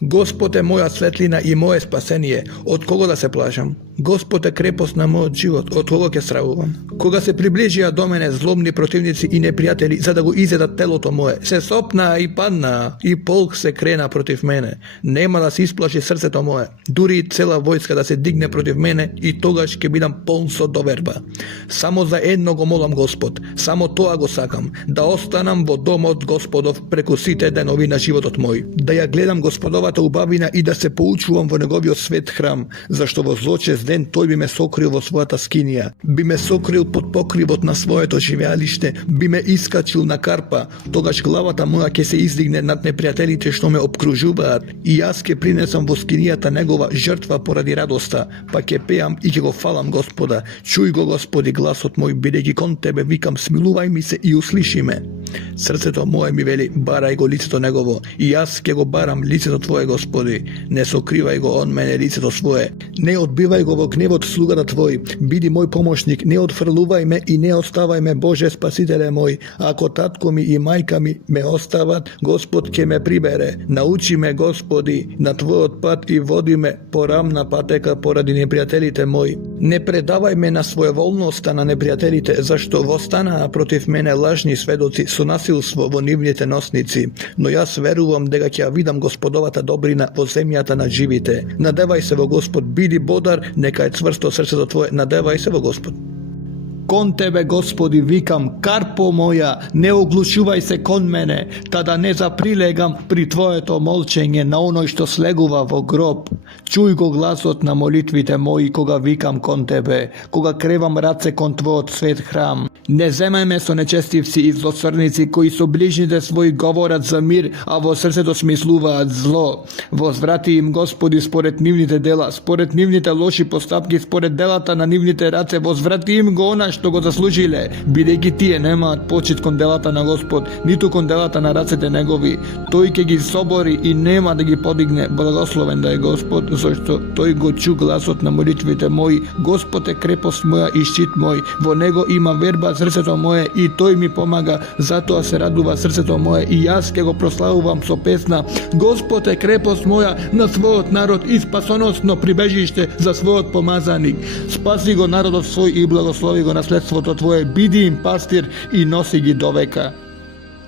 Господ е моја светлина и мое спасение, од кого да се плашам? Господ е крепост на мојот живот, од кого ќе стравувам? Кога се приближија до мене злобни противници и непријатели за да го изедат телото мое, се сопнаа и паднаа, и полк се крена против мене. Нема да се исплаши срцето мое, дури и цела војска да се дигне против мене, и тогаш ќе бидам полн со доверба. Само за едно го молам Господ, само тоа го сакам, да останам во домот Господов преку сите денови на животот мој, да ја гледам Господовата убавина и да се поучувам во неговиот свет храм, зашто во злочест ден тој би ме сокрил во својата скинија, би ме сокрил под покривот на своето живеалиште, би ме искачил на карпа, тогаш главата моја ќе се издигне над непријателите што ме обкружуваат, и јас ќе принесам во скинијата негова жртва поради радоста, па ќе пеам и ќе го фалам Господа. Чуј го, Господи, гласот мој, бидејќи кон Тебе викам, смилувај ми се и услиши ме. Срцето мое ми вели, барај го лицето негово, и јас ќе го барам лицето Твое, Господи. Не сокривај го он мене лицето свое, не одбивај го во гневот слугата Твој, биди мој помошник, не отфрлувај ме и не оставај ме, Боже Спасителе мој. Ако татко ми и мајка ми ме остават, Господ ќе ме прибере. Научи ме, Господи, на Твојот пат и води ме по рамна патека поради непријателите мои. Не предавај ме на своеволноста на непријателите, зашто востанаа против мене лажни сведоци со насилство во нивните носници, но јас верувам дека ќе ја видам Господовата добрина во земјата на живите. Надевај се во Господ, биди бодар, нека е цврсто срцето Твое, надевај се во Господ. Кон Тебе, Господи, викам, карпо моја, не оглушувај се кон мене, та да не заприлегам при Твоето молчење на оној што слегува во гроб. Чуј го гласот на молитвите мои кога викам кон Тебе, кога кревам раце кон Твојот свет храм. Не земај ме со нечестивци и злосрници кои со ближните своји говорат за мир, а во срцето смислуваат зло. Возврати им, Господи, според нивните дела, според нивните лоши постапки, според делата на нивните раце, возврати им го она што го заслужиле, бидејќи тие немаат почит кон делата на Господ, ниту кон делата на рацете негови. Тој ќе ги собори и нема да ги подигне. Благословен да е Господ, зашто тој го чу гласот на молитвите мои. Господ е крепост моја и щит мој, во него има верба срцето мое и тој ми помага, затоа се радува срцето мое и јас ќе го прославувам со песна. Господ е крепост моја на својот народ и спасоносно прибежиште за својот помазаник. Спаси го народот свој и благослови го наследството Твое, биди им пастир и носи ги довека.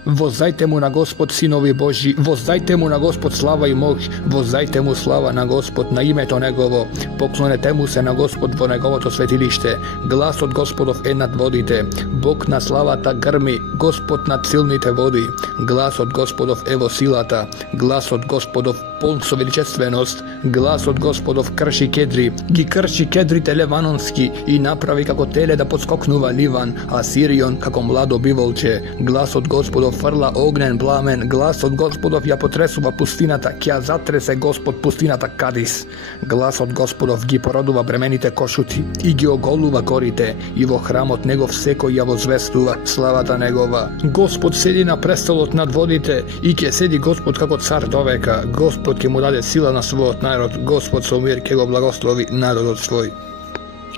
Воздајте му на Господ, синови Божи, воздајте му на Господ слава и моќ, воздајте му слава на Господ на името Негово, поклонете му се на Господ во Неговото светилиште, гласот Господов е над водите, Бог на славата грми, Господ над силните води, гласот Господов е во силата, гласот Господов полн со величественост, гласот Господов крши кедри, ги крши кедрите леванонски и направи како теле да подскокнува ливан, а Сирион како младо биволче, гласот Господов фрла огнен пламен, гласот Господов ја потресува пустината, ќе ја затресе Господ пустината Кадис. Гласот Господов ги породува бремените кошути и ги оголува горите, и во храмот негов секој ја возвестува славата негова. Господ седи на престолот над водите и ќе седи Господ како цар довека. Господ ќе му даде сила на својот народ, Господ со мир ќе го благослови народот свој.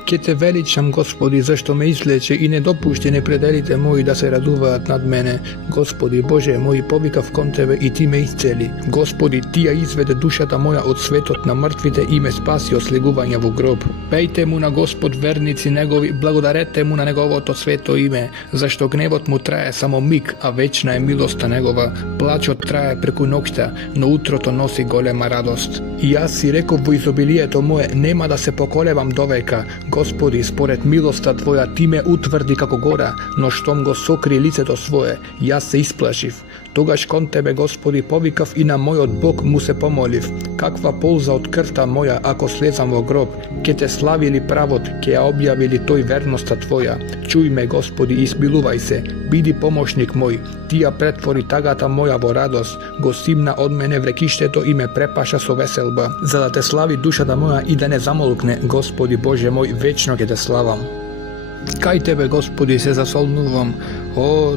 Ке Те величам, Господи, зашто ме излече и не допушти непределите мои да се радуваат над мене. Господи, Боже мој, повикав кон Тебе и Ти ме исцели. Господи, Ти ја изведе душата моја од светот на мртвите и ме спаси од слегување во гроб. Пејте му на Господ, верници негови, благодарете му на неговото свето име, зашто гневот му трае само миг, а вечна е милоста негова. Плачот трае преку ноќта, но утрото носи голема радост. И јас си реков во изобилието мое, нема да се поколебам довека. Господи, според милоста Твоја Ти ме утврди како гора, но штом го сокри лицето свое, јас се исплашив. Тогаш кон Тебе, Господи, повикав и на мојот Бог му се помолив. Каква полза од крвта моја ако слезам во гроб? Ке Те слави ли правот, ке ја објави ли тој верноста Твоја? Чуј ме, Господи, и смилувај се, биди помошник мој. Ти ја претвори тагата моја во радост, го симна од мене врекиштето и ме препаша со веселба, за да Те слави душата моја и да не замолкне, Господи Боже мој, вечно ќе Те славам. Кај Тебе, Господи, се засолнувам,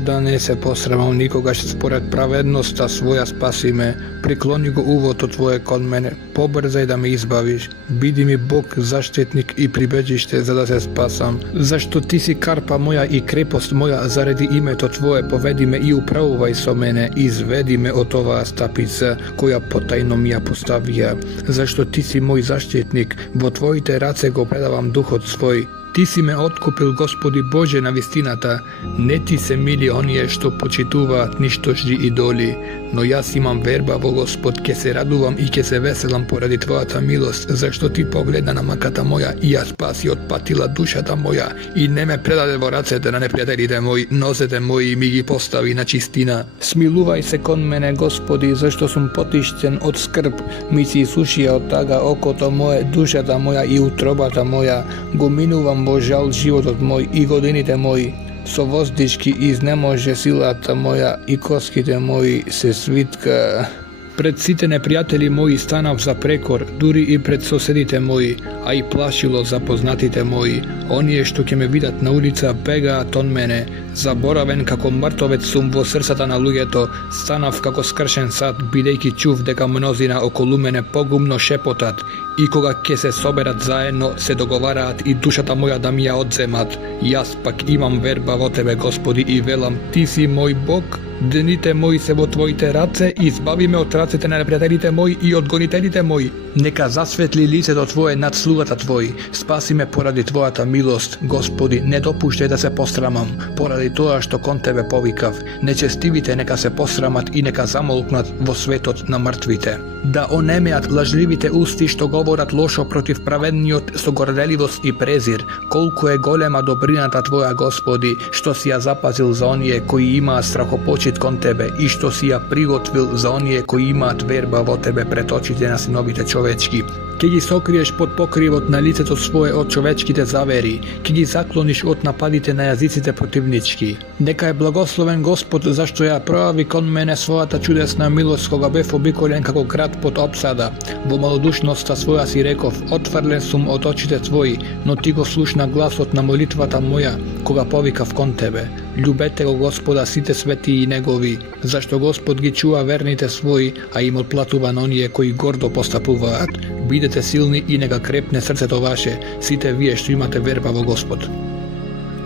да не се посрамам никогаш според праведноста своја спаси ме, приклони го увото Твое кон мене, побрзај да ме избавиш, биди ми Бог заштитник и прибежиште за да се спасам, зашто Ти си карпа моја и крепост моја, заради името Твое поведи ме и управувај со мене, изведи ме од оваа стапица, која потајно ми ја поставија, зашто Ти си мој заштитник, во Твоите раце го предавам духот свој. Ти си ме откупил, Господи Боже, на вистината. Не Ти се мили оние што почитуваат ништожди идоли, но јас имам верба во Господ, ке се радувам и ке се веселам поради Твојата милост, зашто Ти погледна на маката моја и ја спаси од патила душата моја и не ме предаде во рацете на непријателите мои, нозете мои ми ги постави на чистина. Смилувај се кон мене, Господи, зашто сум потиштен од скрб, ми си сушија од тага окото мое, душата моја и утробата моја, го минувам во жал животот мој и годините мои. Со воздишки изнеможе силата моја и коските мои се свитка. Пред сите непријатели мои станав за прекор, дури и пред соседите мои, а и плашило запознатите мои. Оние што ќе ме видат на улица бегаат од мене. Заборавен како мртовец сум во срцата на луѓето, станав како скршен сад, бидејќи чув дека мнозина околу мене погумно шепотат, и кога ќе се соберат заедно, се договараат и душата моја да ми ја одземат. Јас пак имам верба во Тебе, Господи, и велам, Ти си мој Бог, дените мои се во Твоите раце, избави ме од рацете на непријателите мои и од гонителите мои. Нека засветли лицето Твое над слугата Твои, спаси ме поради Твојата милост, Господи, не допуштај да се посрамам, поради тоа што кон Тебе повикав. Нечестивите нека се посрамат и нека замолкнат во светот на мртвите. Да онемеат лажливите усти што говорат лошо против праведниот со горделивост и презир. Колку е голема добрината Твоја, Господи, што си ја запазил за оние кои имаат страхопочит кон Тебе и што си ја приготвил за оние кои имаат верба во Тебе пред очите на синовите човечки. Ке ги сокриеш под покривот на лицето свое од човечките завери, ке ги заклониш од нападите на јазиците противнички. Нека е благословен Господ, зашто ја прояви кон мене својата чудесна милост кога бев обиколен како град под опсада. Во малодушноста своја си реков, отфрлен сум од очите Твои, но Ти го слушна гласот на молитвата моја, кога повикав кон Тебе. Љубете го Господа сите свети и негови, зашто Господ ги чува верните своји, а им отплатува на оние кои гордо постапуваат. Бидете силни и нека крепне срцето ваше, сите вие што имате верба во Господ.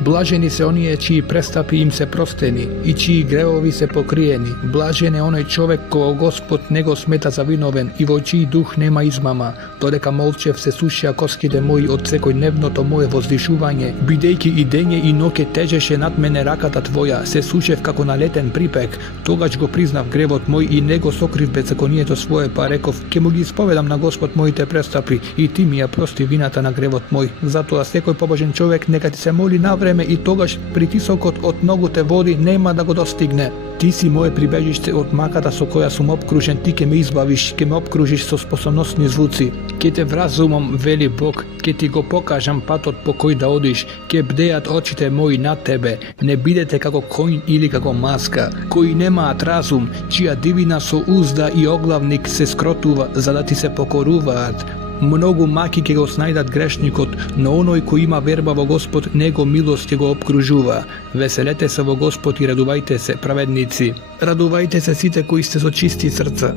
Блажени се оние чии престапи им се простени и чии гревови се покриени. Блажен е оној човек кого Господ не го смета за виновен и во чии дух нема измама. Додека молчев се сушија коските мои од секојдневното мое воздишување, бидејќи и дење и ноќе тежеше над мене раката Твоја, се сушев како налетен припек. Тогаш го признав гревот мој и не го сокрив беззаконието свое, па реков, ке му ги исповедам на Господ моите престапи и Ти ми ја прости вината на гревот мој. Затоа секој побожен човек нека Ти се моли на време и тогаш притисокот од многуте води нема да го достигне. Ти си моје прибежиште од маката со која сум обкружен, Ти ке ме избавиш, ке ме обкружиш со способносни звуци. Ке те вразумам, вели Бог, ке Ти го покажам патот по кој да одиш, ке бдеат очите мои над Тебе, не бидете како коњ или како маска, кои немаат разум, чија дивина со узда и оглавник се скротува, за да Ти се покоруваат. Многу маки ќе го снајдат грешникот, но оној кој има верба во Господ, него милост ќе го обкружува. Веселете се во Господ и радувајте се, праведници. Радувајте се сите кои сте со чисти срца.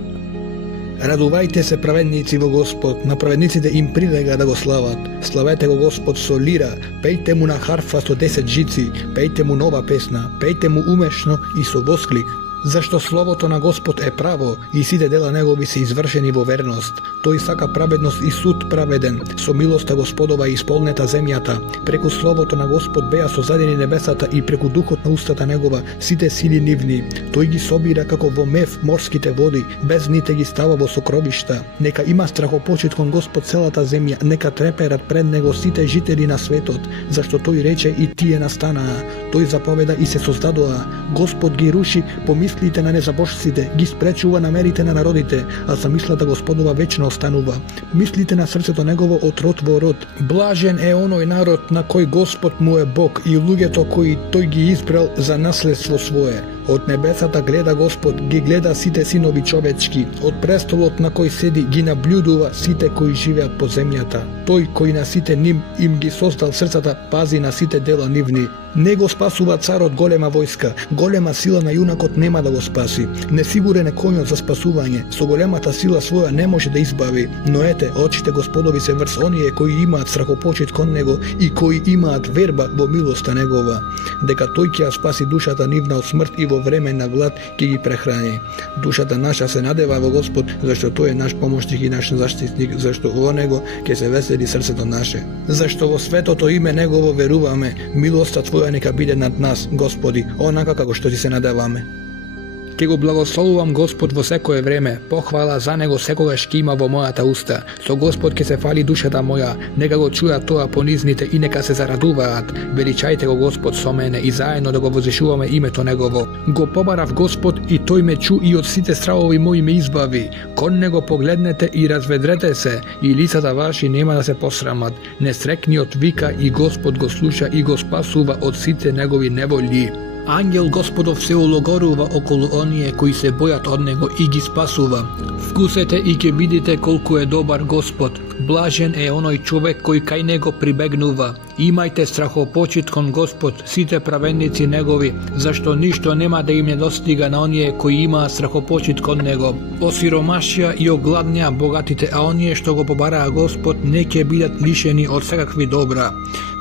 Радувајте се, праведници во Господ, на праведниците им прилега да го слават. Славете го Господ со лира, пејте му на харфа со 10 жици, пејте му нова песна, пејте му умешно и со восклик. Зашто словото на Господ е право и сите дела негови се извршени во верност. Тој сака праведност и суд праведен, со милоста Господова исполнета земјата. Преку словото на Господ беа созадени небесата и преку духот на устата негова сите сили нивни. Тој ги собира како во мев морските води, бездните ги става во сокровишта. Нека има страхопочит кон Господ целата земја, нека треперат пред него сите жители на светот, зашто тој рече и тие настанаа. Тој заповеда и се создадоа. Господ ги руши помислите на незабожците, ги спречува намерите на народите, а замислата Господова вечно останува. Мислите на срцето негово од род во род. Блажен е оној народ на кој Господ му е Бог и луѓето кои тој ги избрал за наследство свое. Од небесата гледа Господ, ги гледа сите синови човечки, од престолот на кој седи ги наблюдува сите кои живеат по земјата. Тој кој на сите ним им ги создал срцата, пази на сите дела нивни. Него спасува царот голема војска, голема сила на јунакот нема да го спаси. Несигурен е коњот за спасување, со големата сила своја не може да избави. Но ете, очите Господови се врз оние кои имаат страхопочит кон него и кои имаат верба во милоста негова, дека тој ќе ја спаси душата нивна од смрт и во време на глад ќе ги прехрани. Душата наша се надева во Господ, зашто тој е наш помошник и наш заштитник, зашто во него ќе се весели срцето наше. Зашто во светото име негово веруваме, милоста твоја нека биде над нас, Господи, онака како што ти се надеваме. Ке го благословувам Господ во секое време, похвала за него секогаш ќе има во мојата уста. Со Господ ќе се фали душата моја, нека го чујат тоа понизните и нека се зарадуваат. Величајте го Господ со мене и заедно да го возвишуваме името негово. Го побарав Господ и тој ме чу и од сите стравови мои ме избави. Кон него погледнете и разведрете се, и лицата ваши нема да се посрамат. Несрекниот вика и Господ го слуша и го спасува од сите негови неволји. Ангел Господов се улогорува околу оние кои се бојат од него и ги спасува. Вкусете и ќе видите колку е добар Господ. Блажен е оној човек кој кај него прибегнува. Имајте страхопочит кон Господ, сите праведници негови, зашто ништо нема да им недостига на оние кои имаат страхопочит кон него. Осиромашија и огладнеа богатите, а оние што го побараа Господ не ќе бидат лишени од секакви добра.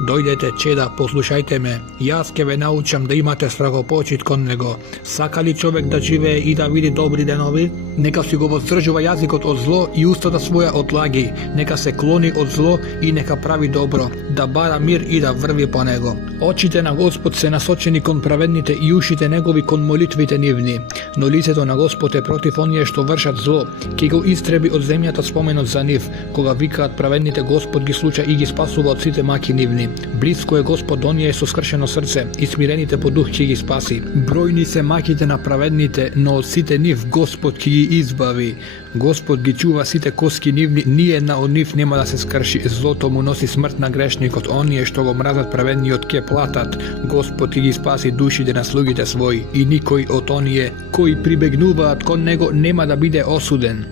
Дојдете, чеда, послушајте ме. Јас ќе ве научам да имате страхопочит кон него. Сака ли човек да живее и да види добри денови? Нека си го воздржува јазикот од зло и устата своја од лаги. Нека се клони од зло и нека прави добро, да бара мир и да врви по него. Очите на Господ се насочени кон праведните и ушите негови кон молитвите нивни. Но лицето на Господ е против оние што вршат зло. Ке го истреби од земјата споменот за нив. Кога викаат праведните, Господ ги слуша и ги спасува од сите маки нивни. Блиско е Господ оние со скршено срце и смирените по дух ќе ги спаси. Бројни се маките на праведните, но од сите нив Господ ќе ги избави. Господ ги чува сите коски нивни, ни една од нив нема да се скрши. Злото му носи смрт на грешникот, оние што го мразат праведниот ќе платат. Господ ќе ги спаси душите на слугите своји и никој од оние кои прибегнуваат кон него нема да биде осуден.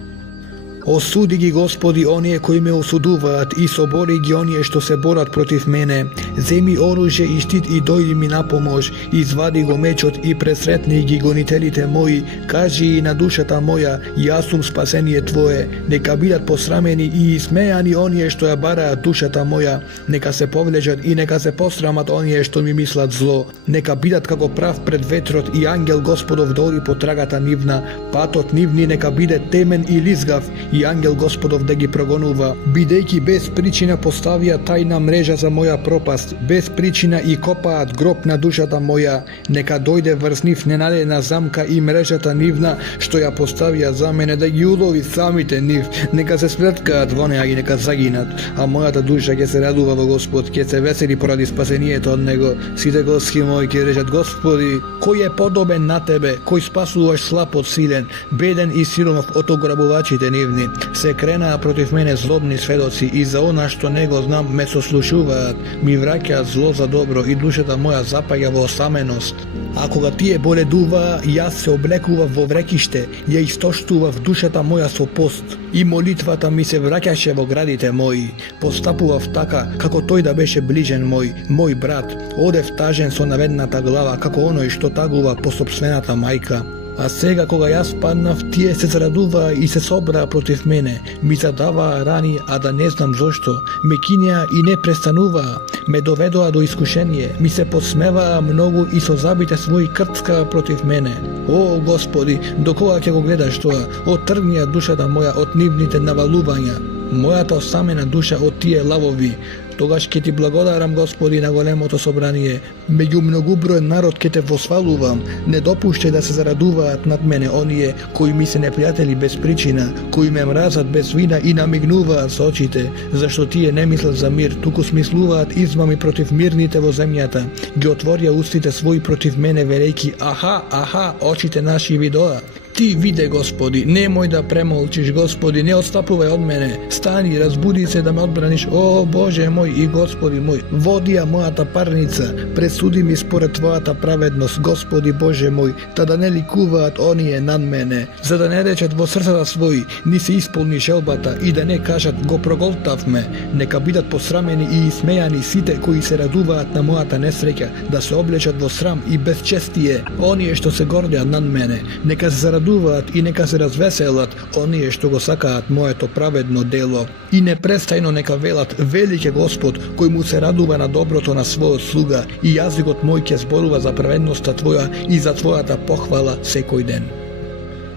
Осуди ги, Господи, оние кои ме осудуваат и собори ги оние што се борат против мене. Земи оружје и штит и дојди ми на помош. Извади го мечот и пресретни ги гонителите мои. Кажи и на душата моја, јас сум спасение Твое. Нека бидат посрамени и исмејани оние што ја бараат душата моја. Нека се повлечат и нека се посрамат оние што ми мислат зло. Нека бидат како прав пред ветрот и ангел Господов да оди по трагата нивна. Патот нивни нека биде темен и лизгав и ангел Господов да ги прогонува, бидејќи без причина поставија тајна мрежа за моја пропаст, без причина и копаат гроб на душата моја. Нека дојде врз нив ненадена замка и мрежата нивна што ја поставија за мене да ги улови самите нив. Нека се спреткаат во неа и нека загинат, а мојата душа ќе се радува во Господ, ќе се весели поради спасението од него. Сите коски мои ќе речат: Господи, кој е подобен на тебе, кој спасуваш слаб од силен, беден и сиромав од ограбувачите нивни. Се кренаа против мене злобни сведоци и за она што не го знам ме сослушуваат. Ми враќаат зло за добро и душата моја запаѓа во осаменост. А кога тие боледуваа, јас се облекував во врекиште, ја истоштував душата моја со пост и молитвата ми се враќаше во градите мои. Постапував така како тој да беше ближен мој брат. Одев тажен со наведната глава како оној што тагува по сопствената мајка. А сега кога јас паднав, тие се зарадуваа и се собраа против мене. Ми задаваа рани, а да не знам зошто. Ме кинеа и не престануваа. Ме доведоа до искушение. Ми се посмеваа многу и со забите своји крцкаа против мене. О, Господи, до кога ќе го гледаш тоа? Оттргни ја душата моја од нивните навалувања. Мојата осамена душа од тие лавови. Тогаш ќе ти благодарам, Господи, на големото собрание. Меѓу многуброен народ ќе те восвалувам. Не допуштај да се зарадуваат над мене оние кои ми се непријатели без причина, кои ме мразат без вина и намигнуваат со очите, зашто тие не мислат за мир, туку смислуваат измами против мирните во земјата. Ги отворија устите своји против мене, велејки: аха, аха, очите наши видоа. Ti vide, Gospodi, nemoj da premolčiš, Gospodi, ne odstupaj od mene, stani, razbudi se da me odbraniš, o Bože moj i Gospodi moj, vodija moja parnica, presudi mi spored tvoja pravednost, Gospodi Bože moj, tada ne likuvat onije nad mene, za da ne rečet vo srcata svoji, nisi ispolni želbata i da ne kažat go progoltav me, neka bidat posrameni i ismejani site koji se raduvat na moja nesreća, da se oblečat vo sram i bezčestije, onije što se gordja nad mene, neka se zaraduvat i neka se razveselat, onije što go sakaat moje to pravedno delo, i neprestajno neka velat velike Gospod, koji mu se raduva na dobroto na svojeg sluga, i jazikot moj ke zboruva za pravednosta tvoja i za tvoja ta pohvala sekoj den.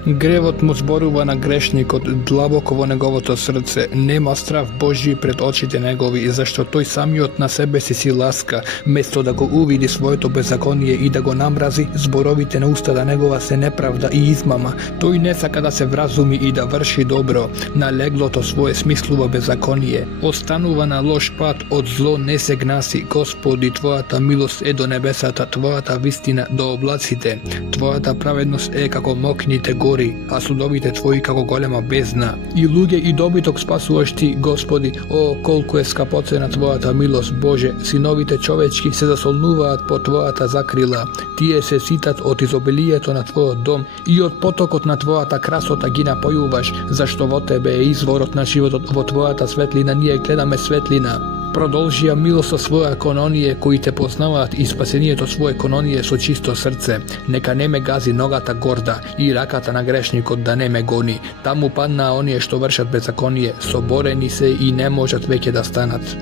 Grevot mu zboruva na grešnik od dlaboko vo negovото srce, nema strav Božji pred očite negovi, zašto toj samiot na sebe si laska, mesto da go uvidi svojeto bezakonije i da go namrazi, zborovite na usta da negova se nepravda i izmama, toj ne saka da se vrazumi i da vrši dobro, naleglo to svoje smisluva bezakonije, ostanuva na loš pat od zlo ne se gnasi, Gospodi, tvoja ta milost do nebesata, tvoja ta vistina do oblacite, tvoja ta pravednost kako moknite gori, a sudovite tvoji kako golema bezna. I luge i dobitok spasuvaš ti, Gospodi, o koliko je skapocena tvoja ta milost, Bože, sinovite čovečki se zasolnuvat po tvoja ta zakrila, tije se sitat od izobelijeto na tvoj dom i od potokot na tvoja ta krasota gi napojuvaš, zašto vo tebe je izvorot na život, vo tvoja ta svetlina nije gledame svetlina. Продолжија милоста своја кон оние кои те познаваат и спасението свое кон оние со чисто срце. Нека не ме гази ногата горда и раката на грешникот да не ме гони. Таму паднаа оние што вршат беззаконие, соборени се и не можат веќе да станат.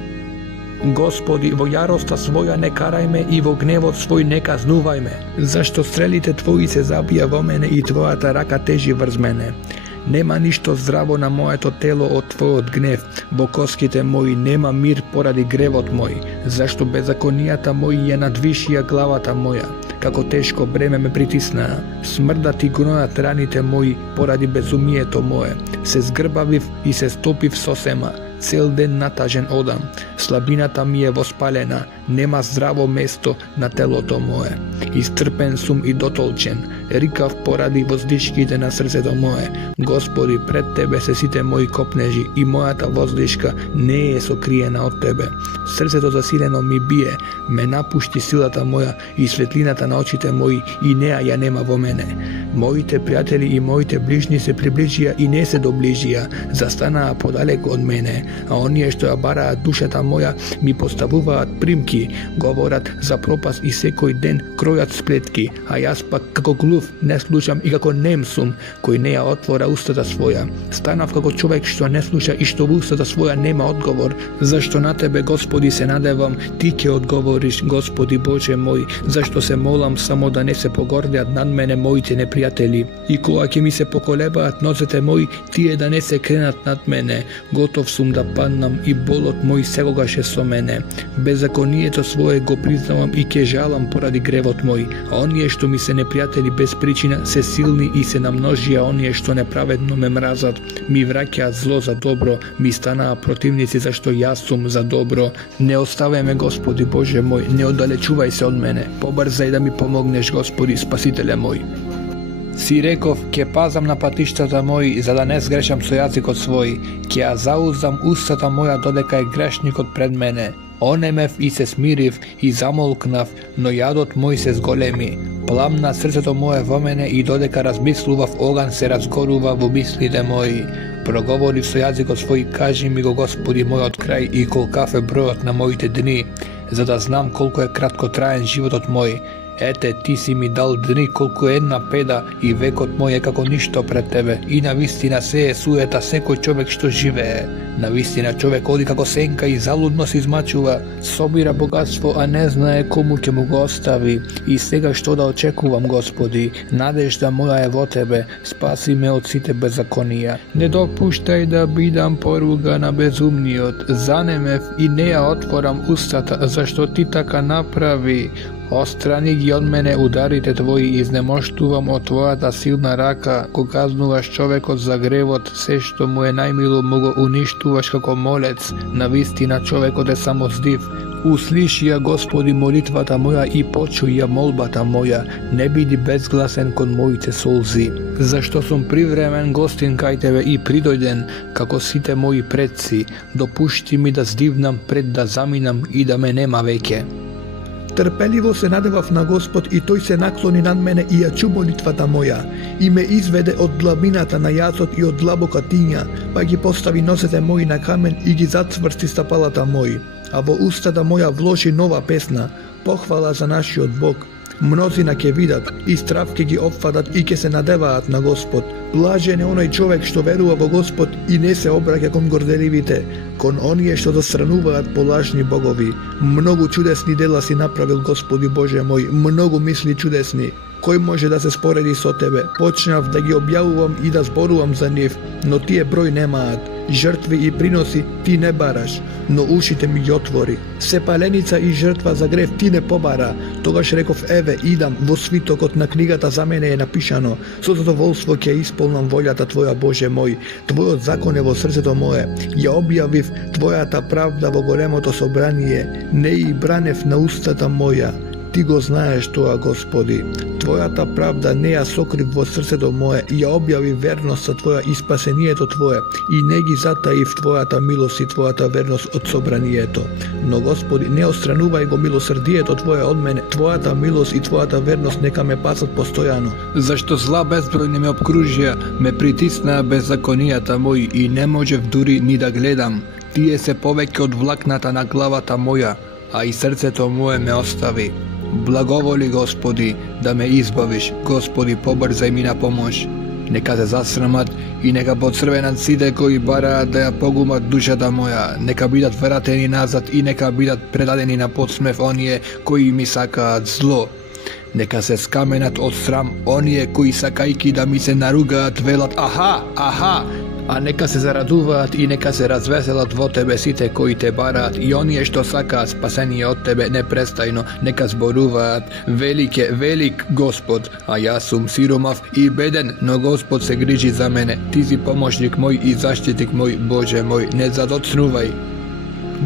Господи, во јароста своја не карај ме и во гневот свој не казнувај ме, зашто стрелите Твои се забија во мене и Твојата рака тежи врз мене. Нема ништо здраво на моето тело од Твојот гнев, во коските мои нема мир поради гревот мој, зашто беззаконијата мои ја надвишија главата моја, како тешко бреме ме притиснаа, смрдат и гнојат раните мои поради безумието мое, се згрбавив и се стопив сосема, цел ден натажен одам, слабината ми е воспалена, нема здраво место на телото мое. Истрпен сум и дотолчен, рикав поради воздишките на срцето мое. Господи, пред Тебе се сите мои копнежи и мојата воздишка не е сокриена од Тебе. Срцето засилено ми бие, ме напушти силата моја и светлината на очите мои и неа ја нема во мене. Моите пријатели и моите ближни се приближија и не се доближија, застанаа подалеку од мене, а оние што ја бараат душата моја ми поставуваат примки, говорат за пропас и секој ден кројат сплетки, а јас пак како глув не слушам и како нем сум, кој не ја отвора устата своја. Станав како човек што не слуша и што во устата своја нема одговор, зашто на Тебе, Господи, се надевам, Ти ќе одговориш, Господи Боже мој, зашто се молам само да не се погордеат над мене моите непријатели, и кога ќе ми се поколебаат ноцете мои, тие да не се кренат над мене, готов сум да паднам и болот мој секогаш е со мене. Беззаконието свое го признавам и ќе жалам поради гревот мој, а оние што ми се непријатели без причина се силни и се намножија оние што неправедно ме мразат, ми враќаат зло за добро, ми станаа противници зашто јас сум за добро. Не оставај ме, Господи Боже мој, не оддалечувај се од мене, побрзај да ми помогнеш, Господи Спасителе мој. Си реков, ќе пазам на патиштата мои, за да не сгрешам со јазикот свој, ќе ја зауздам устата моја додека е грешникот пред мене. Онемев и се смирив и замолкнав, но јадот мој се зголеми. Пламна срцето мое во мене и додека размислував, оган се разгорува во мислите мои. Проговорив со јазикот свој, кажи ми го, Господи мојот крај и колкав е бројот на моите дни, за да знам колку е кратко траен животот мој. Ете, Ти си ми дал дни колку една педа и векот мој е како ништо пред Тебе. И навистина се е суета секој човек што живее. Навистина човек оди како сенка и залудно се измачува. Собира богатство, а не знае кому ќе му го остави. И сега што да очекувам, Господи? Надежда моја е во Тебе. Спаси ме од сите беззаконија. Не допуштај да бидам поруга на безумниот. Занемев и не ја отворам устата, зашто Ти така направи. Отстрани ги од мене ударите твои, изнемоштувам од твојата силна рака, го казнуваш човекот за гревот, се што му е најмило му го уништуваш како молец, навистина човекот е самоздив. Услиши ја, Господи, молитвата моја и почуј ја молбата моја, не биди безгласен кон моите солзи. Зашто сум привремен гостин кај тебе и придојден, како сите мои предци, допушти ми да здивнам пред да заминам и да ме нема веќе. Трпеливо се надевав на Господ и тој се наклони над мене и ја чу молитвата моја и ме изведе од длабината на јазот и од длабока тиња, па ги постави носете мои на камен и ги зацврсти стапалата мои, а во устата моја вложи нова песна, похвала за нашиот Бог. Мнозина ќе видат и страв ќе ги опфатат и ќе се надеваат на Господ. Блажен е оној човек што верува во Господ и не се обраќа кон горделивите, кон оние што застрануваат по лажни богови. Многу чудесни дела си направил, Господи Боже мој, многу мисли чудесни. Кој може да се спореди со тебе? Почнав да ги објавувам и да зборувам за нив, но тие број немаат. Жртви и приноси ти не бараш, но ушите ми ги отвори. Сепаленица и жртва за грев ти не побара. Тогаш реков, еве, идам, во свитокот на книгата за мене е напишано. Со задоволство ќе исполнам волјата Твоја, Боже мој. Твојот закон е во срцето мое. Ја објавив Твојата правда во големото собрание. Не и бранев на устата моја. Ти го знаеш тоа, Господи. Твојата правда не ја сокрив во срцето мое, и ја објави верноста Твоја и спасението Твое, и не ги затаив Твојата милост и Твојата верност од собранието. Но, Господи, не отстранувај го милосрдието Твое од мене, Твојата милост и Твојата верност нека ме пасат постојано. Зашто зла безбројни ме обкружија, ме притиснаа беззаконијата мои и не можев дури ни да гледам. Тие се повеќе од влакната на главата моја, а и срцето мое ме остави. Благоволи, Господи, да ме избавиш, Господи, побрзај ми на помош. Нека се засрамат и нека поцрвенат сите кои бараат да ја погумат душата моја, нека бидат вратени назад и нека бидат предадени на подсмев оние кои ми сакаат зло. Нека се скаменат од срам оние кои сакајки да ми се наругаат велат аха, аха, а нека се зарадуваат и нека се развеселат во Тебе сите кои Те бараат и оние што сакаат спасение од Тебе непрестајно, нека зборуваат велик е, велик Господ, а јас сум сиромав и беден, но Господ се грижи за мене. Ти си помошник мој и заштитник мој, Боже мој, не задоцнувај.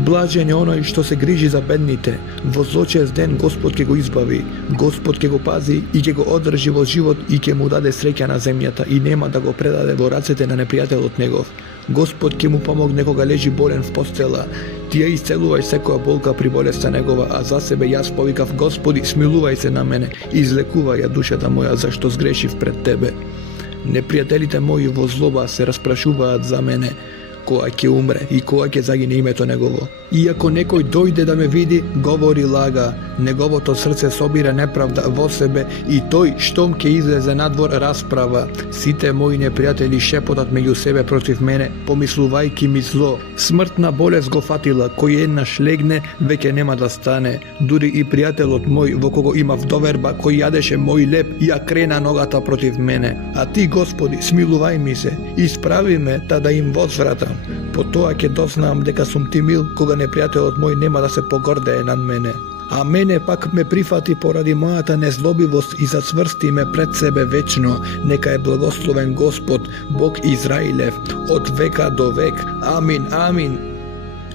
Блажен е оној што се грижи за бедните. Во злочест ден Господ ќе го избави. Господ ќе го пази и ќе го одржи во живот и ќе му даде среќа на земјата и нема да го предаде во рацете на непријателот негов. Господ ќе му помогне кога лежи болен в постела. Ти ја исцелувај секоја болка при болеста негова, а за себе јас повикав, Господи, смилувај се на мене, излекувај ја душата моја, зашто сгрешив пред Тебе. Непријателите мои во злоба се распрашуваат за мене, која ќе умре и која ќе загине името негово. Иако некој дојде да ме види, говори лага, неговото срце собира неправда во себе и тој штом ќе излезе надвор расправа. Сите мои непријатели шепотат меѓу себе против мене, помислувајки ми зло. Смртна болест го фатила, кој еднаш легне, веќе нема да стане. Дури и пријателот мој во кого имав доверба, кој јадеше мој леб, ја крена ногата против мене. А Ти, Господи, смилувај ми се, исправи ме, та да им возвратам. По тоа ќе дознаам дека сум Ти мил, кога непријателот мој нема да се погордее над мене. А мене пак ме прифати поради мојата незлобивост и зацврсти ме пред себе вечно. Нека е благословен Господ, Бог Израилев, од века до век. Амин, амин.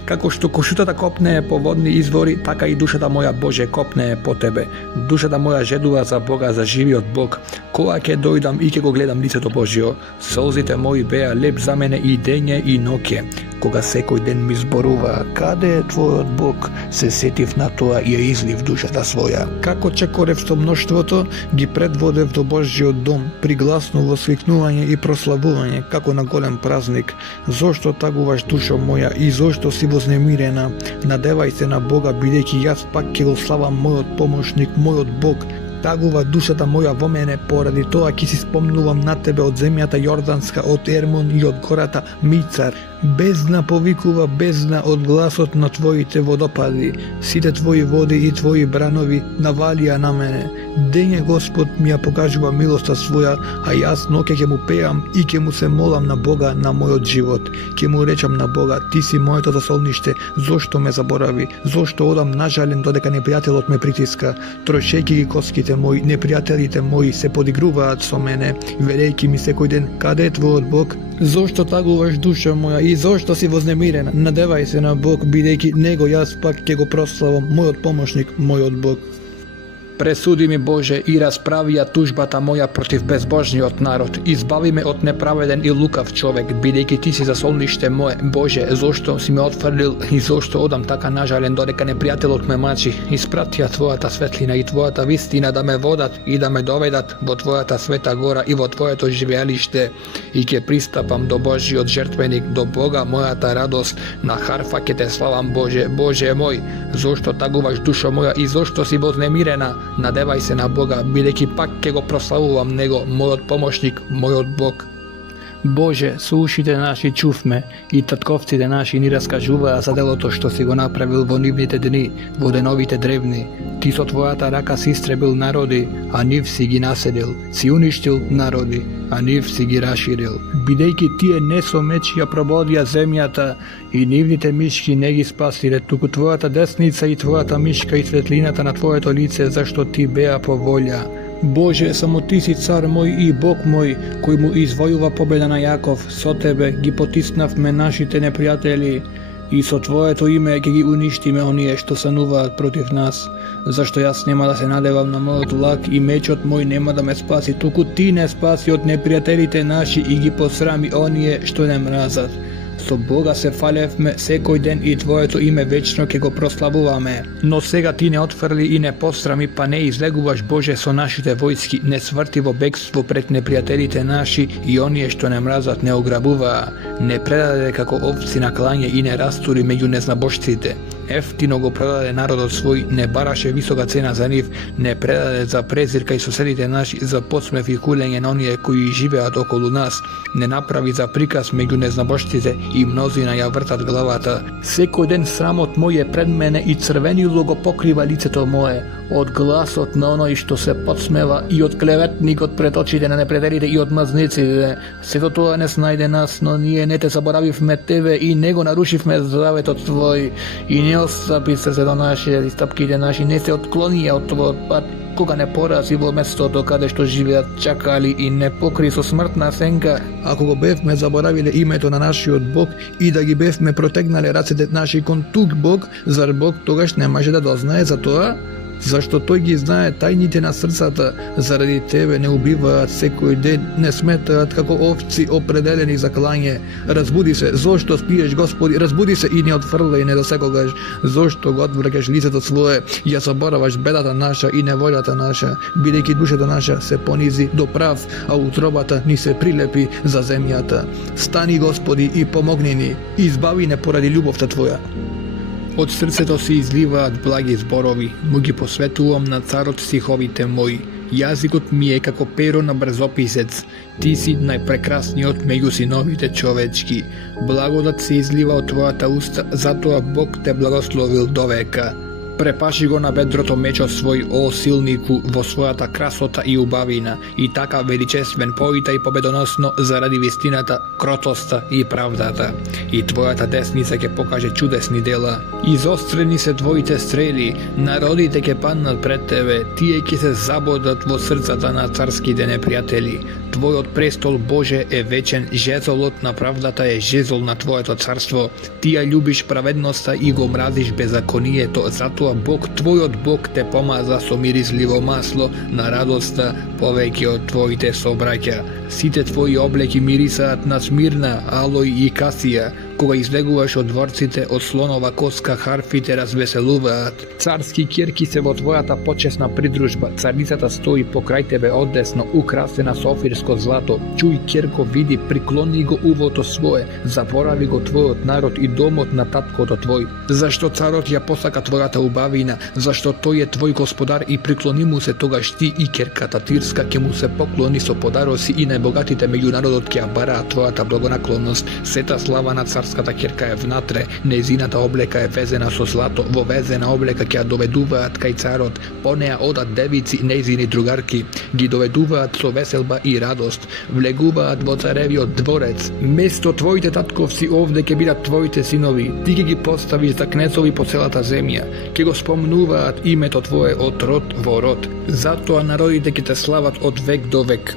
Како што кошутата копнее по водни извори, така и душата моја, Боже, копнее по Тебе. Душата моја жедува за Бога, за живиот Бог. Кога ќе дојдам и ќе го гледам лицето Божјо, солзите мои беа леп за мене и дење и ноќе. Кога секој ден ми зборува, каде е Твојот Бог, се сетив на тоа и ја излив душата своја. Како чекорев со мноштвото, ги предводев до Божјиот дом, при гласно восвикнување и прославување, како на голем празник. Зошто тагуваш, душо моја, и зошто си вознемирена? Надевај се на Бога, бидејќи јас пак ќе го славам мојот помошник, мојот Бог. Тагува душата моја во мене, поради тоа ќе си спомнувам на тебе од земјата Јорданска, од Ермон и од гората Мицар. Бездна повикува бездна од гласот на твоите водопади. Сите твои води и твои бранови навалија на мене. Дење Господ ми ја покажува милоста своја, а јас ноќе ќе му пеам и ќе му се молам на Бога на мојот живот. Ќе му речам на Бога: ти си моето засолниште, зошто ме заборави? Зошто одам нажален додека непријателот ме притиска? Трошејќи ги коските мои, непријателите мои се подигруваат со мене, велејќи ми секој ден: каде е твојот Бог? Зошто тагуваш, душа моја, и зошто си вознемирена? Надевај се на Бог, бидејќи него јас пак ќе го прославам, мојот помошник, мојот Бог. Пресуди ми, Боже, и расправија тужбата моја против безбожниот народ. Избави ме од неправеден и лукав човек, бидејќи ти си засолниште мое. Боже, зошто си ме отфрлил и зошто одам така нажален додека непријателот ме мачи? Испратија твојата светлина и твојата вистина да ме водат и да ме доведат во твојата света гора и во твоето живеалиште. И ќе пристапам до Божиот жртвеник, до Бога мојата радост. На харфа ќе те славам, Боже, Боже мој. Зошто тагуваш, душо моја, и зошто си вознемирена? Надевај се на Бога, бидејќи пак ќе го прославувам него, мојот помошник, мојот Бог. Боже, со ушите наши чувме и татковците наши ни раскажуваа за делото што си го направил во нивните дни, во деновите древни. Ти со твојата рака си истребил народи, а нив си ги населил, си уништил народи, а нив си ги раширил. Бидејќи тие не со меч ја прободија земјата и нивните мишки не ги спасиле, туку твојата десница и твојата мишка и светлината на твоето лице, зашто ти беа по волја. Боже, само ти си цар мој и Бог мој, кој му извојува победа на Јаков. Со тебе ги потиснавме нашите непријатели и со твоето име ќе ги уништиме оние што сануваат против нас. Зашто јас нема да се надевам на мојот лак и мечот мој нема да ме спаси, туку ти не спаси од непријателите наши и ги посрами оние што не мразат. Со Бога се фалевме секој ден и твоето име вечно ќе го прославуваме. Но сега ти не отфрли и не посрами, па не излегуваш, Боже, со нашите војски, не сврти во бегство пред непријателите наши и оние што не мразат не ограбуваа, не предаде како овци на клање и не растури меѓу незнабожците. Ефтино го продаде народот свој, не бараше висока цена за нив, не предаде за презир кај соседите наши, за подсмев и кулење на оние кои живеат околу нас, не направи за приказ меѓу незнабожците и мнозина ја вртат главата. Секој ден срамот мој е пред мене и црвенило го покрива лицето мое, од гласот на оној што се подсмева и од клеветникот пред очите на непријателите и од мазниците. Сето тоа не снајде нас, но ние не те заборавивме тебе и не го нарушивме заветот твој и не остапи срцето наше и стапките наши не се отклонија од твојот пат, кога не порази во местото каде што живеат чакали и не покри со смртна сенка. Ако го бевме заборавиле името на нашиот Бог и да ги бевме протегнале рацете наши кон туг Бог, зар Бог тогаш не може да дознае за тоа? Зашто тој ги знае тајните на срцата, заради тебе не убиваат секој ден, не сметаат како овци определени за клање. Разбуди се, зошто спиеш, Господи, разбуди се и не отфрлај не до секогаш, зошто го одвраќаш лицето свое, ја забораваш бедата наша и неволјата наша, бидејќи душата наша се понизи до прав, а утробата ни се прилепи за земјата. Стани, Господи, и помогни ни, избави не поради љубовта Твоја. Од срцето се изливаат благи зборови, му ги посветувам на царот стиховите мои. Јазикот ми е како перо на брзописец, ти си најпрекрасниот меѓу синовите човечки. Благодат се излива од твојата уста, затоа Бог те благословил довека. Препаши го на бедрото мечот свој, о силнику, во својата красота и убавина, и така величествен, поита и победоносно заради вистината, кротоста и правдата. И твојата десница ќе покаже чудесни дела. Изострени се твоите стрели, народите ќе паднат пред тебе, тие ќе се забодат во срцата на царските непријатели. Твојот престол, Боже, е вечен, жезолот на правдата е жезол на твоето царство. Ти ја љубиш праведноста и го мразиш беззаконието, затоа Бог, твојот Бог, те помаза со мирисливо масло на радоста повеќе од твоите собраќа. Сите твои облеки мирисаат на смирна, алој и касија, кога излегуваш од дворците, од слонова коска харфите развеселуваат. Царски кирки се во твојата почесна придружба, царицата стои покрај тебе одесно, украсена со офирско злато. Чуј, кирко, види, приклони го увото свое, заборави го твојот народ и домот на таткото твој. Зашто царот ја посака твојата убавина, зашто тој е твој господар и приклони му се, тогаш ти и кирката тирска ќе му се поклони со подароси и најбогатите меѓу народот ќе ја бараат твојата благонаклонност. Сета слава на царската кирка е внатре, нејзината облека е везена со злато, во везена облека ќе ја доведуваат кај царот, по неа одат девици нејзини другарки, ги доведуваат со веселба и радост, влегуваат во царевиот дворец. Место твоите татковци овде ќе бидат твоите синови, ти ќе ги поставиш за кнезови по целата земја, ќе го спомнуваат името твое од род во род, затоа народите ќе те слават од век до век.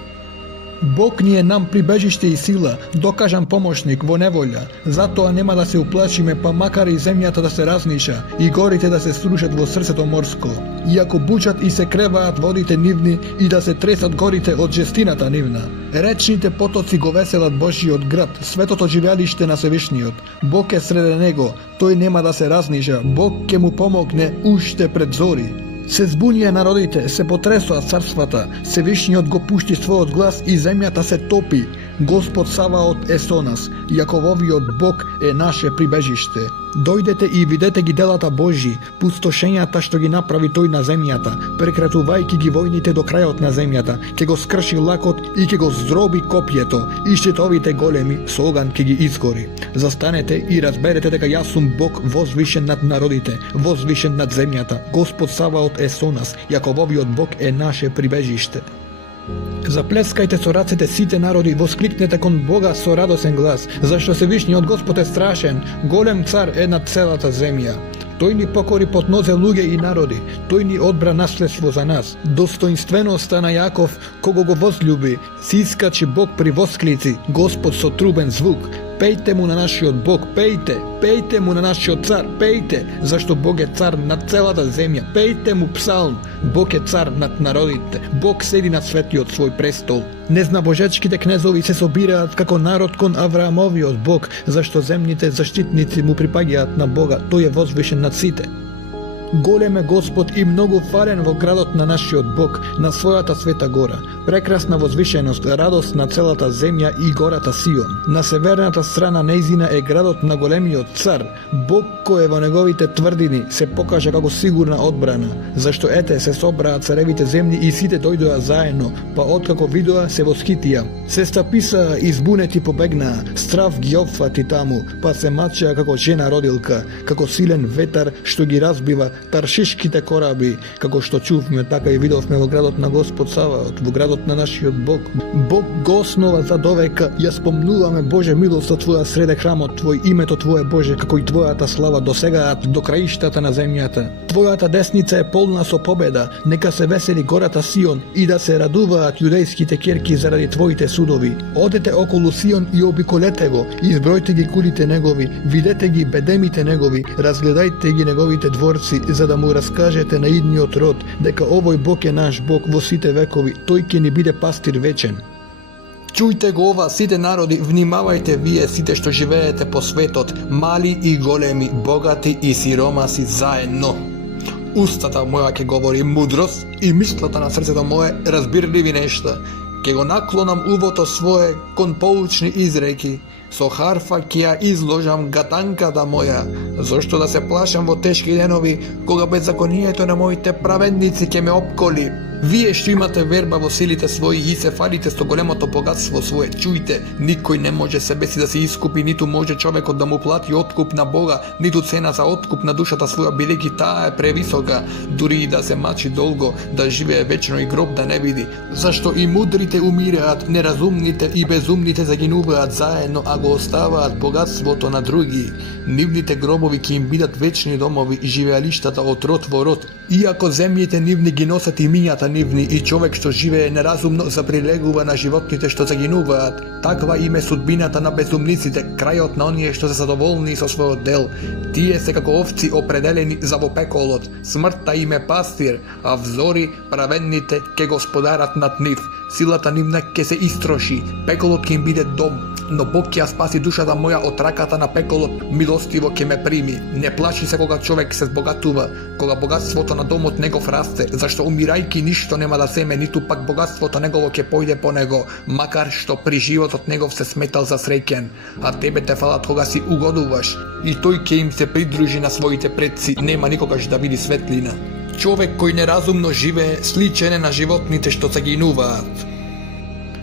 Бог ни е нам прибежиште и сила, докажан помошник во неволја. Затоа нема да се уплашиме, па макар и земјата да се разниша и горите да се срушат во срцето морско. Иако бучат и се креваат водите нивни и да се тресат горите од жестината нивна. Речните потоци го веселат Божиот град, светото живеалиште на Севишниот. Бог е среде него, тој нема да се разниша, Бог ќе му помогне уште пред зори. Се збунија народите, се потресоа царствата, Севишниот го пушти својот глас и земјата се топи. Господ Саваот е со нас, Јакововиот Бог е наше прибежиште. Дојдете и видете ги делата Божи, пустошењата што ги направи тој на земјата, прекратувајќи ги војните до крајот на земјата, ќе го скрши лакот и ќе го здроби копјето, и щитовите големи со оган ќе ги изгори. Застанете и разберете дека јас сум Бог возвишен над народите, возвишен над земјата. Господ Саваот е со нас, Јакововиот Бог е наше прибежиште. Заплескајте со рацете сите народи, воскликнете кон Бога со радосен глас, зашто Севишниот Господ е страшен, голем цар е над целата земја. Тој ни покори под нозе луѓе и народи, тој ни одбра наследство за нас. Достоинственоста на Јаков, кого го возлюби, си искачи Бог при восклици, Господ со трубен звук. Пејте му на нашиот Бог, пејте, пејте му на нашиот цар, пејте, зашто Бог е цар над целата земја, пејте му псалм, Бог е цар над народите, Бог седи на светиот свој престол. Незнабожечките кнезови се собираат како народ кон Авраамовиот Бог, зашто земните заштитници му припаѓаат на Бога, тој е возвишен над сите. Голем е Господ и многу фален во градот на нашиот Бог, на својата света гора. Прекрасна возвишеност, радост на целата земја и гората Сион. На северната страна нејзина е градот на големиот цар. Бог кој е во неговите тврдини се покажа како сигурна одбрана. Зашто ете се собраа царевите земји и сите дојдоа заедно, па откако видоа се восхитија. Се стаписаа и збунети побегнаа, страв ги опфати таму, па се мачеа како жена родилка, како силен ветар што ги разбива таршишките кораби, како што чувме, така и видовме во градот на Господ Саваот, во градот на нашиот Бог. Бог го основа за довека, ја спомнуваме Боже милоста Твоја среде храмот Твој, името Твое Боже, како и Твојата слава досегаат до краиштата на земјата. Твојата десница е полна со победа, нека се весели гората Сион и да се радуваат јудејските ќерки заради Твоите судови. Одете околу Сион и обиколете го, избројте ги кулите негови, видете ги бедемите негови, разгледајте ги неговите дворци, за да му раскажете на идниот род дека овој Бог е наш Бог во сите векови, тој ќе ни биде пастир вечен. Чујте го ова сите народи, внимавајте вие сите што живеете по светот, мали и големи, богати и сиромаси заедно. Устата моја ќе говори мудрост и мислата на срцето мое разбирливи нешта. Ќе го наклонам увото свое кон поучни изреки. Со харфа ќе ја изложам гатанката моја, зошто да се плашам во тешки денови, кога беззаконието на моите праведници ќе ме опколи. Вие што имате верба во силите своји и се фалите со големото богатство свое, чујте, никој не може себе си да се искупи, ниту може човекот да му плати откуп на Бога, ниту цена за откуп на душата своја, бидејќи таа е превисока, дури и да се мачи долго, да живее вечно и гроб да не види. Зашто и мудрите умираат, неразумните и безумните загинуваат заедно, а го оставаат богатството на други. Нивните гробови ќе им бидат вечни домови, живеалиштата од род во род. Иако земјите нивни ги носат имињата нивни и човек што живее неразумно заприлегува на животните што загинуваат, таква им е судбината на безумниците, крајот на оние што се задоволни со својот дел. Тие се како овци определени за во пеколот, смртта им е пастир, а взори праведните ке господарат над нив. силата нивна ќе се истроши, пеколот ќе им биде дом, но Бог ќе ја спаси душата моја од раката на пеколот, милостиво ќе ме прими. Не плаши се кога човек се збогатува, кога богатството на домот негов расте, зашто умирајки ништо нема да семе, ниту пак богатството негово ќе појде по него, макар што при животот негов се сметал за среќен. А тебе те фалат кога си угодуваш, и тој ќе им се придружи на своите предци, нема никогаш да види светлина. Човек кој неразумно живее, сличен е на животните што загинуваат.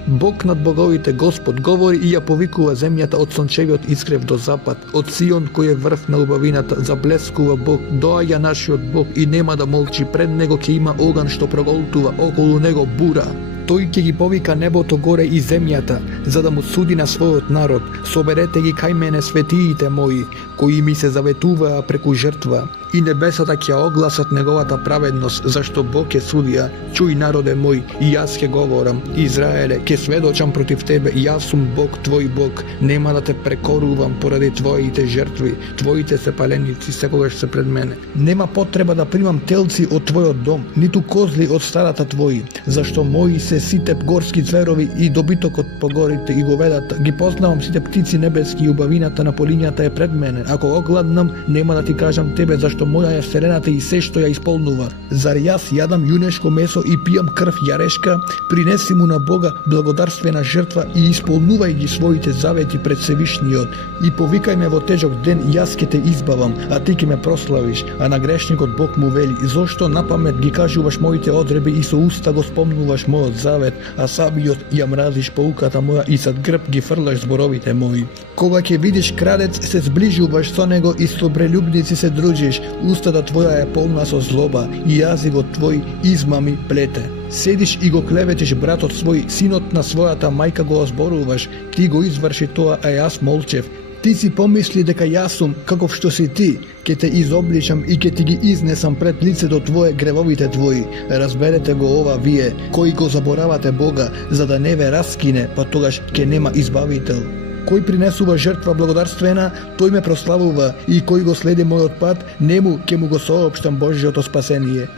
Бог над боговите Господ говори и ја повикува земјата од сончевиот искрев до запад, од Сион кој е врв на убавината, заблескува Бог, доаѓа нашиот Бог и нема да молчи, пред него ќе има оган што проголтува, околу него бура. Тој ќе ги повика небото горе и земјата, за да му суди на својот народ. Соберете ги кај мене светиите мои, кои ми се заветуваа преку жртва, и небесата ќе огласат неговата праведност, зашто Бог е судија. Чуј, народе мој, и јас ќе говорам. Израеле, ќе сведочам против тебе, јас сум Бог твој Бог, нема да те прекорувам поради твоите жртви, твоите сепаленици секогаш се пред мене. Нема потреба да примам телци од твојот дом, ниту козли од старата твои, зашто мои се сите горски зверови и добитокот по горите и говедата. Ги познавам сите птици небески и убавината на полињата е пред мене. Ако огладнам, нема да ти кажам тебе, зашто моја е вселената и се што ја исполнува. Зар јас јадам јунешко месо и пијам крв јарешка? Принеси му на Бога благодарствена жртва и исполнувај ги своите завети пред Севишниот. И повикај ме во тежок ден, јас ќе те избавам, а ти ќе ме прославиш. А на грешникот Бог му вели: зошто напамет ги кажуваш моите одредби и со уста го спомнуваш мојот завет, а сабиот ја мразиш поуката моја и зад грб ги фрлаш зборовите мои. Кога ќе видиш крадец, се зближуваш со него и со брелюбници се дружиш. Устата твоја е полна со злоба и јазикот твој измами плете. Седиш и го клеветиш братот свој, синот на својата мајка го озборуваш. Ти го изврши тоа, а јас молчев. Ти си помисли дека јас сум каков што си ти, ќе те изобличам и ќе ти ги изнесам пред лицето твое гревовите твои. Разберете го ова вие, кои го заборавате Бога, за да не ве раскине, па тогаш ќе нема избавител. Кој принесува жртва благодарствена, тој ме прославува, и кој го следи мојот пат, нему ќе му го соопштам Божјото спасение.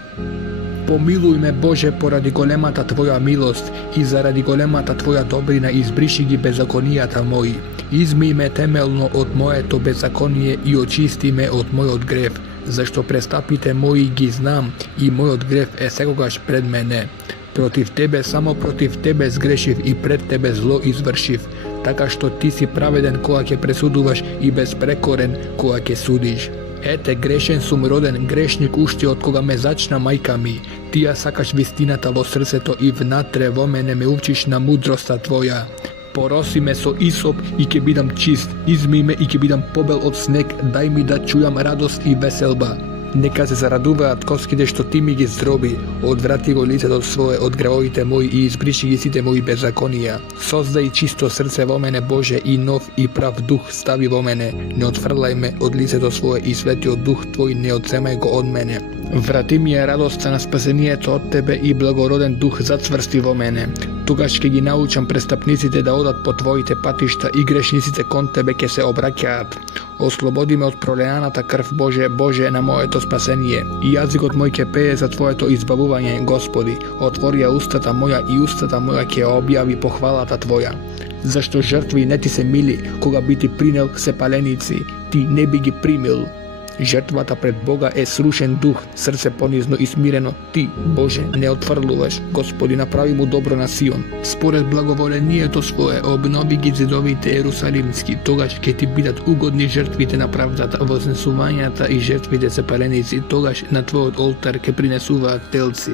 Помилуј ме, Боже, поради големата Твоја милост и заради големата Твоја добрина избриши ги беззаконијата мои. Измий ме темелно од моето беззаконие и очисти ме од мојот грев, зашто престапите мои ги знам и мојот грев е секогаш пред мене. Против Тебе, само против Тебе сгрешив и пред Тебе зло извршив, така што Ти си праведен кога ќе пресудуваш и безпрекорен кога ќе судиш. Ете, грешен сум роден, грешник уште од кога ме зачна мајка ми. Ти ја сакаш вистината во срцето и внатре во мене ме учиш на мудроста Твоја. Пороси ме со исоп и ќе бидам чист, измий ме и ќе бидам побел од снег, дај ми да чујам радост и веселба. Нека се зарадуваат коските што Ти ми ги здроби, одврати го лицето свое од гревовите мои и избриши ги сите мои беззаконија. Создај чисто срце во мене, Боже, и нов и прав дух стави во мене. Не отфрлај ме од лицето свое и светиот дух Твој не одземај го од мене. Врати ми ја радоста на спасението од Тебе и благороден дух зацврсти во мене. Тогаш ќе ги научам престапниците да одат по Твоите патишта и грешниците кон Тебе ќе се обраќаат. Ослободи ме од пролеаната крв, Боже, Боже, на моето спасение. И јазикот мој ќе пее за Твоето избавување, Господи. Отвори ја устата моја и устата моја ќе објави похвалата Твоја. Зашто жртви не Ти се мили, кога би Ти принел сепаленици, Ти не би ги примил. Жртвата пред Бога е срушен дух, срце понизно и смирено. Ти, Боже, не отфрлуваш. Господи, направи му добро на Сион. Според благоволението свое, обнови ги зидовите ерусалимски. Тогаш ќе Ти бидат угодни жртвите на правдата, вознесувањата и жртвите сепаленици. Тогаш на Твојот олтар ќе принесуваат телци.